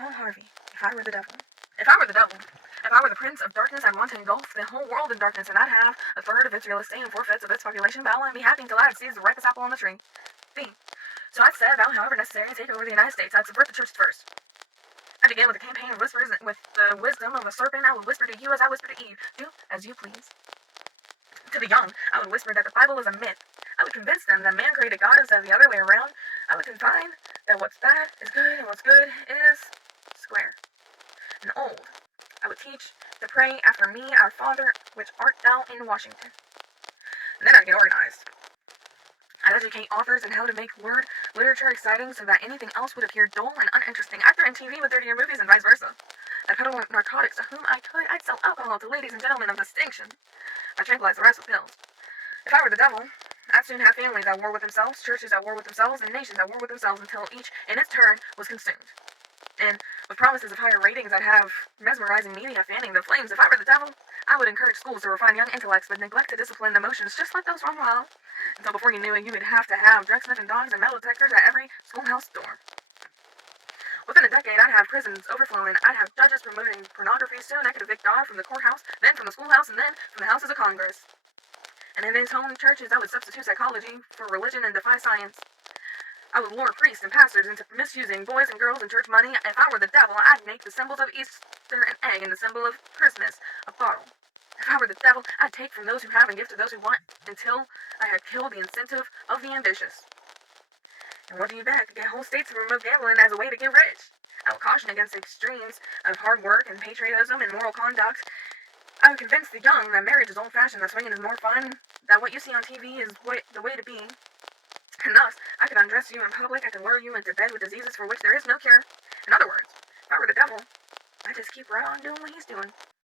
Paul Harvey, if I were the devil. If I were the devil, if I were the prince of darkness, I'd want to engulf the whole world in darkness, and I'd have a third of its real estate and four-fifths of its population bow and be happy until I'd seize the ripest apple on the tree. B. So I'd set about, however necessary, to take over the United States. I'd subvert the church first. I'd begin with a campaign of whispers, with the wisdom of a serpent. I would whisper to you as I whisper to Eve, do as you please. To the young, I would whisper that the Bible is a myth. I would convince them that man created God instead of the other way around. I would confine that what's bad is good and what's good is square. And old, I would teach to pray after me, our Father, which art thou in Washington. And then I'd get organized. I'd educate authors in how to make word literature exciting so that anything else would appear dull and uninteresting. Actor and TV with 30-year movies and vice versa. I'd peddle narcotics to whom I could. I'd sell alcohol to ladies and gentlemen of distinction. I'd tranquilize the rest with pills. If I were the devil, I'd soon have families at war with themselves, churches at war with themselves, and nations at war with themselves until each, in its turn, was consumed. And with promises of higher ratings, I'd have mesmerizing media fanning the flames. If I were the devil, I would encourage schools to refine young intellects, but neglect to discipline emotions, just let those run wild. Until before you knew it, you would have to have drug-sniffing dogs and metal detectors at every schoolhouse door. Within a decade, I'd have prisons overflowing. I'd have judges promoting pornography soon. I could evict God from the courthouse, then from the schoolhouse, and then from the houses of Congress. And in his home churches, I would substitute psychology for religion and defy science. I would lure priests and pastors into misusing boys and girls and church money. If I were the devil, I'd make the symbols of Easter an egg and the symbol of Christmas a bottle. If I were the devil, I'd take from those who have and give to those who want until I had killed the incentive of the ambitious. And what do you bet? Get whole states to remove gambling as a way to get rich. I would caution against the extremes of hard work and patriotism and moral conduct. I would convince the young that marriage is old-fashioned, that swinging is more fun, that what you see on TV is the way to be. And thus, I could undress you in public, I could lure you into bed with diseases for which there is no cure. In other words, if I were the devil, I'd just keep right on doing what he's doing.